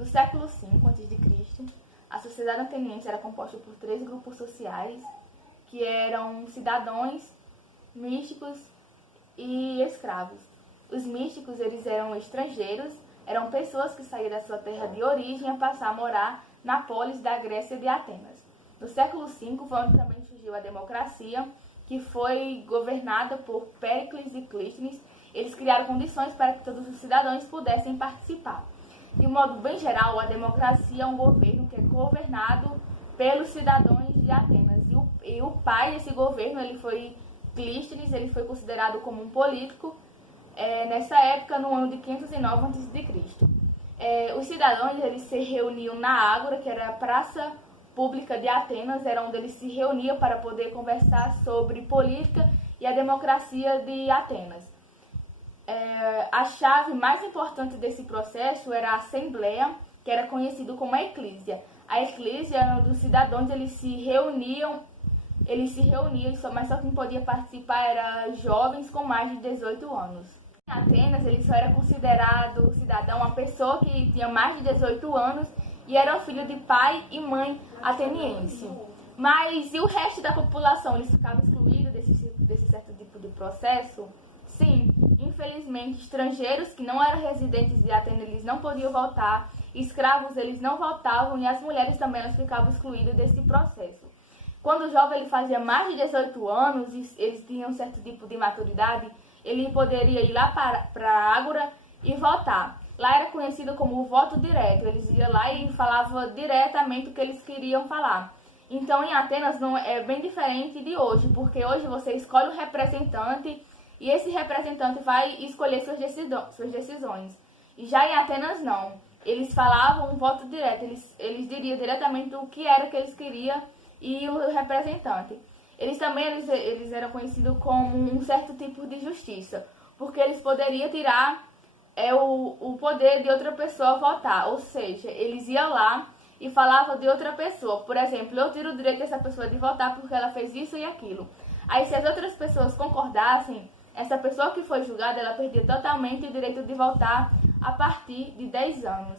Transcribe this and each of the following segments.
No século V a.C., a sociedade ateniense era composta por 3 grupos sociais, que eram cidadãos, místicos e escravos. Os místicos, eles eram estrangeiros, eram pessoas que saíam da sua terra de origem a passar a morar na polis da Grécia de Atenas. No século V foi onde também surgiu a democracia, que foi governada por Péricles e Clístenes. Eles criaram condições para que todos os cidadãos pudessem participar. De um modo bem geral, a democracia é um governo que é governado pelos cidadãos de Atenas. E o pai desse governo, ele foi Clístenes, ele foi considerado como um político nessa época, no ano de 509 a.C. Os cidadãos, eles se reuniam na Ágora, que era a praça pública de Atenas, era onde eles se reuniam para poder conversar sobre política e a democracia de Atenas. A chave mais importante desse processo era a Assembleia, que era conhecido como a Eclísia. A Eclísia, dos cidadãos, eles se reuniam, mas só quem podia participar era jovens com mais de 18 anos. Em Atenas, ele só era considerado cidadão uma pessoa que tinha mais de 18 anos e era filho de pai e mãe ateniense. Mas e o resto da população, eles ficavam excluídos desse certo tipo de processo? Sim, infelizmente, estrangeiros que não eram residentes de Atenas, eles não podiam votar, escravos, eles não votavam, e as mulheres também, elas ficavam excluídas desse processo. Quando o jovem ele fazia mais de 18 anos, e eles tinham um certo tipo de maturidade, ele poderia ir lá para a Ágora e votar. Lá era conhecido como o voto direto, eles iam lá e falavam diretamente o que eles queriam falar. Então, em Atenas não é bem diferente de hoje, porque hoje você escolhe um representante e esse representante vai escolher suas decisões. E já em Atenas não. Eles falavam um voto direto, eles diriam diretamente o que era que eles queriam e o representante. Eles eram conhecidos como um certo tipo de justiça, porque eles poderiam tirar o poder de outra pessoa votar. Ou seja, eles iam lá e falavam de outra pessoa. Por exemplo, eu tiro o direito dessa pessoa de votar porque ela fez isso e aquilo. Aí se as outras pessoas concordassem, essa pessoa que foi julgada, ela perdia totalmente o direito de votar a partir de 10 anos.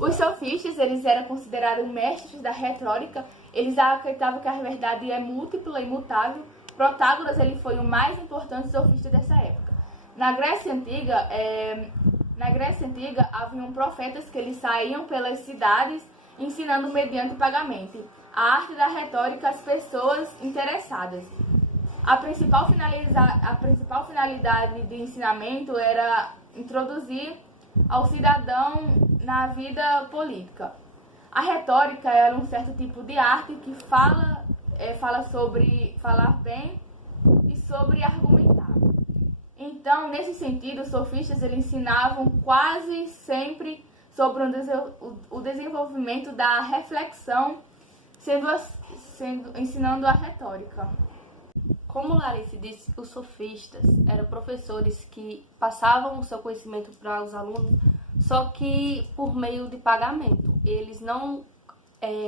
Os sofistas, eles eram considerados mestres da retórica, eles acreditavam que a verdade é múltipla e imutável. Protágoras, ele foi o mais importante sofista dessa época. Na Grécia Antiga, haviam profetas que eles saíam pelas cidades ensinando mediante pagamento a arte da retórica às pessoas interessadas. A principal finalidade de ensinamento era introduzir ao cidadão na vida política. A retórica era um certo tipo de arte que fala sobre falar bem e sobre argumentar. Então, nesse sentido, os sofistas eles ensinavam quase sempre sobre o desenvolvimento da reflexão, ensinando a retórica. Como Larissa disse, os sofistas eram professores que passavam o seu conhecimento para os alunos, só que por meio de pagamento. Eles não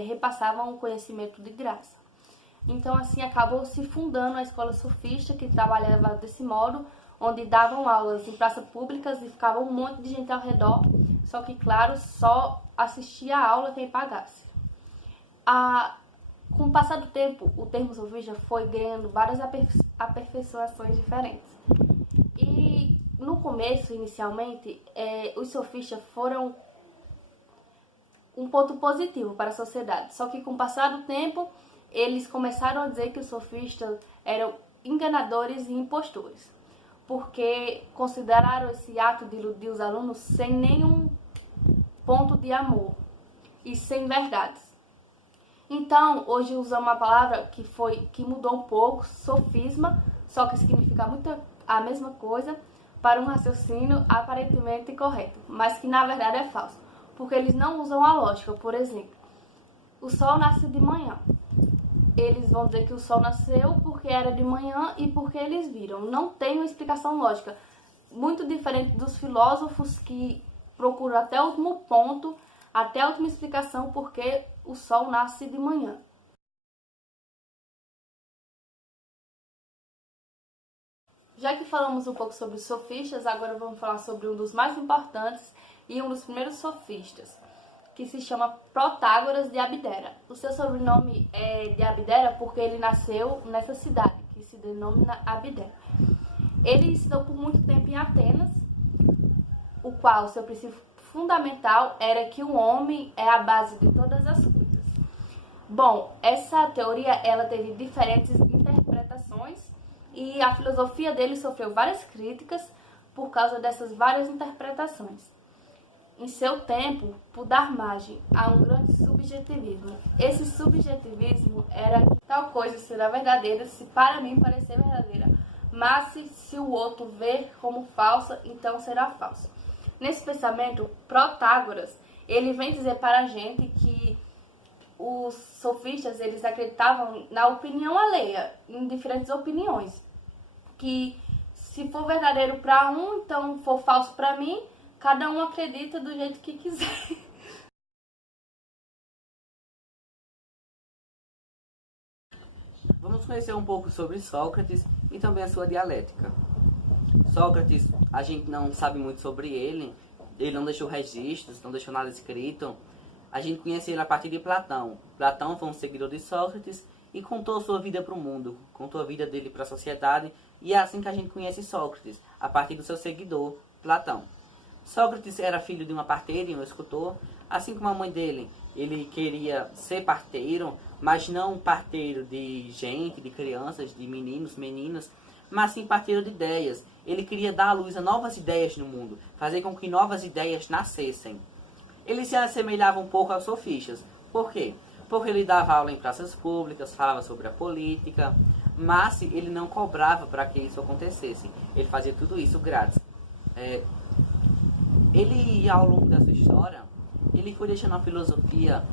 repassavam o conhecimento de graça. Então, assim, acabou se fundando a escola sofista, que trabalhava desse modo, onde davam aulas em praças públicas e ficava um monte de gente ao redor, só que, claro, só assistia a aula quem pagasse. Com o passar do tempo, o termo sofista foi ganhando várias aperfeiçoações diferentes. E no começo, inicialmente, os sofistas foram um ponto positivo para a sociedade. Só que com o passar do tempo, eles começaram a dizer que os sofistas eram enganadores e impostores, porque consideraram esse ato de iludir os alunos sem nenhum ponto de amor e sem verdades. Então, hoje usamos uma palavra que mudou um pouco, sofisma, só que significa muito a mesma coisa, para um raciocínio aparentemente correto, mas que na verdade é falso, porque eles não usam a lógica. Por exemplo, o sol nasce de manhã. Eles vão dizer que o sol nasceu porque era de manhã e porque eles viram. Não tem uma explicação lógica. Muito diferente dos filósofos que procuram até o último ponto, até a última explicação porque o sol nasce de manhã. Já que falamos um pouco sobre os sofistas, agora vamos falar sobre um dos mais importantes e um dos primeiros sofistas, que se chama Protágoras de Abdera. O seu sobrenome é de Abdera porque ele nasceu nessa cidade, que se denomina Abdera. Ele estudou por muito tempo em Atenas, o qual seu princípio fundamental era que o homem é a base de todas as coisas. Bom, essa teoria ela teve diferentes interpretações e a filosofia dele sofreu várias críticas por causa dessas várias interpretações. Em seu tempo, por dar margem a um grande subjetivismo. Esse subjetivismo era que tal coisa será verdadeira se para mim parecer verdadeira, mas se o outro ver como falsa, então será falsa. Nesse pensamento, Protágoras, ele vem dizer para a gente que os sofistas, eles acreditavam na opinião alheia, em diferentes opiniões. Que se for verdadeiro para um, então for falso para mim, cada um acredita do jeito que quiser. Vamos conhecer um pouco sobre Sócrates e também a sua dialética. Sócrates, a gente não sabe muito sobre ele não deixou registros, não deixou nada escrito. A gente conhece ele a partir de Platão. Platão foi um seguidor de Sócrates e contou sua vida para o mundo, contou a vida dele para a sociedade, e é assim que a gente conhece Sócrates, a partir do seu seguidor, Platão. Sócrates era filho de uma parteira e um escultor, assim como a mãe dele. Ele queria ser parteiro, mas não parteiro de gente, de crianças, de meninos, meninas, mas sim parteiro de ideias. Ele queria dar à luz a novas ideias no mundo, fazer com que novas ideias nascessem. Ele se assemelhava um pouco aos sofistas. Por quê? Porque ele dava aula em praças públicas, falava sobre a política, mas ele não cobrava para que isso acontecesse. Ele fazia tudo isso grátis. Ele, ao longo da sua história, ele foi deixando a filosofia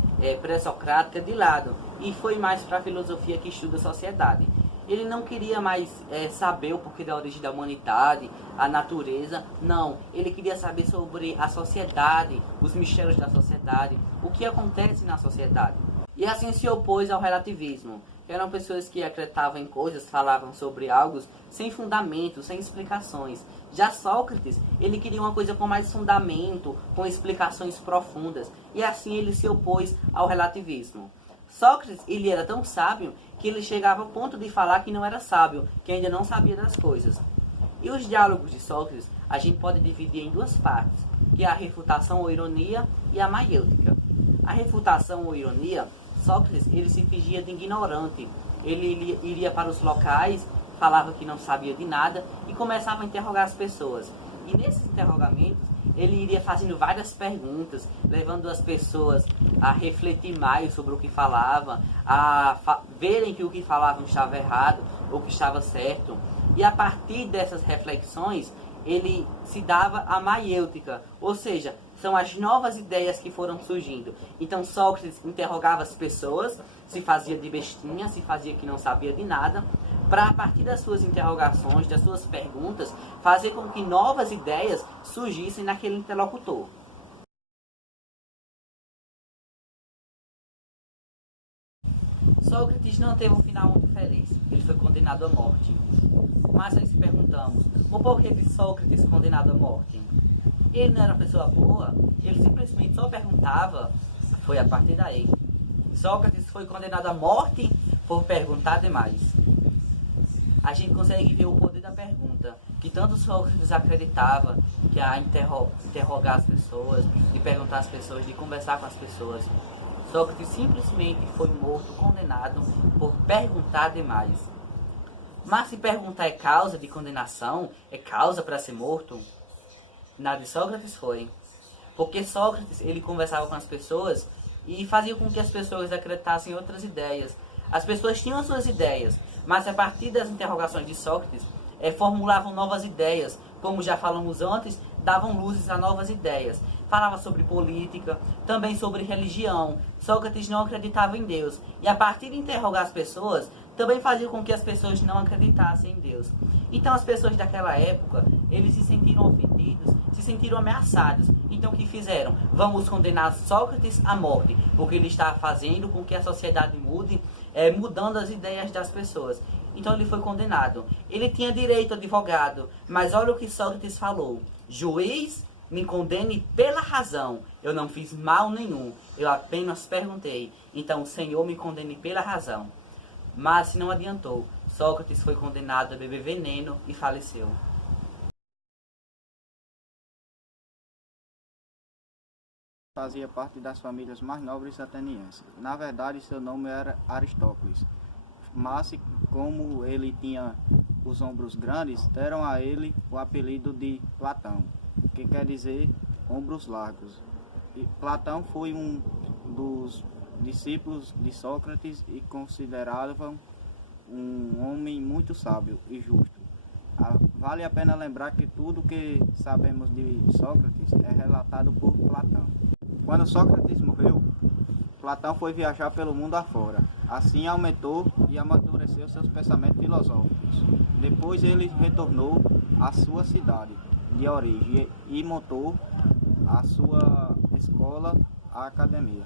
pré-socrática de lado e foi mais para a filosofia que estuda a sociedade. Ele não queria mais saber o porquê da origem da humanidade, a natureza, não. Ele queria saber sobre a sociedade, os mistérios da sociedade, o que acontece na sociedade. E assim se opôs ao relativismo. Eram pessoas que acreditavam em coisas, falavam sobre algo sem fundamento, sem explicações. Já Sócrates, ele queria uma coisa com mais fundamento, com explicações profundas. E assim ele se opôs ao relativismo. Sócrates, ele era tão sábio que ele chegava ao ponto de falar que não era sábio, que ainda não sabia das coisas. E os diálogos de Sócrates, a gente pode dividir em duas partes, que é a refutação ou ironia e a maiêutica. A refutação ou ironia, Sócrates, ele se fingia de ignorante. Ele iria para os locais, falava que não sabia de nada e começava a interrogar as pessoas. E nesses interrogamentos, ele iria fazendo várias perguntas, levando as pessoas a refletir mais sobre o que falava, a verem que o que falavam estava errado ou que estava certo. E a partir dessas reflexões, ele se dava a maiêutica, ou seja, são as novas ideias que foram surgindo. Então Sócrates interrogava as pessoas, se fazia de bestinha, se fazia que não sabia de nada, para a partir das suas interrogações, das suas perguntas, fazer com que novas ideias surgissem naquele interlocutor. Sócrates não teve um final muito feliz, ele foi condenado à morte. Mas nós se perguntamos, o porquê de Sócrates condenado à morte? Ele não era uma pessoa boa, ele simplesmente só perguntava, foi a partir daí. Sócrates foi condenado à morte por perguntar demais. A gente consegue ver o poder da pergunta, que tanto Sócrates acreditava, que a interrogar as pessoas, de perguntar às pessoas, de conversar com as pessoas. Sócrates simplesmente foi morto, condenado por perguntar demais. Mas se perguntar é causa de condenação, é causa para ser morto, na de Sócrates foi. Porque Sócrates, ele conversava com as pessoas e fazia com que as pessoas acreditassem em outras ideias. As pessoas tinham as suas ideias, mas a partir das interrogações de Sócrates, formulavam novas ideias. Como já falamos antes, davam luzes a novas ideias. Falava sobre política, também sobre religião. Sócrates não acreditava em Deus. E a partir de interrogar as pessoas, também fazia com que as pessoas não acreditassem em Deus. Então as pessoas daquela época, eles se sentiram ofendidos, se sentiram ameaçados. Então o que fizeram? Vamos condenar Sócrates à morte, porque ele está fazendo com que a sociedade mude, mudando as ideias das pessoas. então ele foi condenado. Ele tinha direito a advogado, mas olha o que Sócrates falou: juiz, me condene pela razão, eu não fiz mal nenhum, eu apenas perguntei, então o Senhor me condene pela razão. Mas não adiantou, Sócrates foi condenado a beber veneno e faleceu. Fazia parte das famílias mais nobres atenienses. Na verdade, seu nome era Aristócles, mas como ele tinha os ombros grandes, deram a ele o apelido de Platão, que quer dizer ombros largos. E Platão foi um dos discípulos de Sócrates e consideravam um homem muito sábio e justo. Vale a pena lembrar que tudo que sabemos de Sócrates é relatado por Platão. Quando Sócrates morreu, Platão foi viajar pelo mundo afora. Assim aumentou e amadureceu seus pensamentos filosóficos. Depois ele retornou à sua cidade de origem e montou a sua escola, a academia.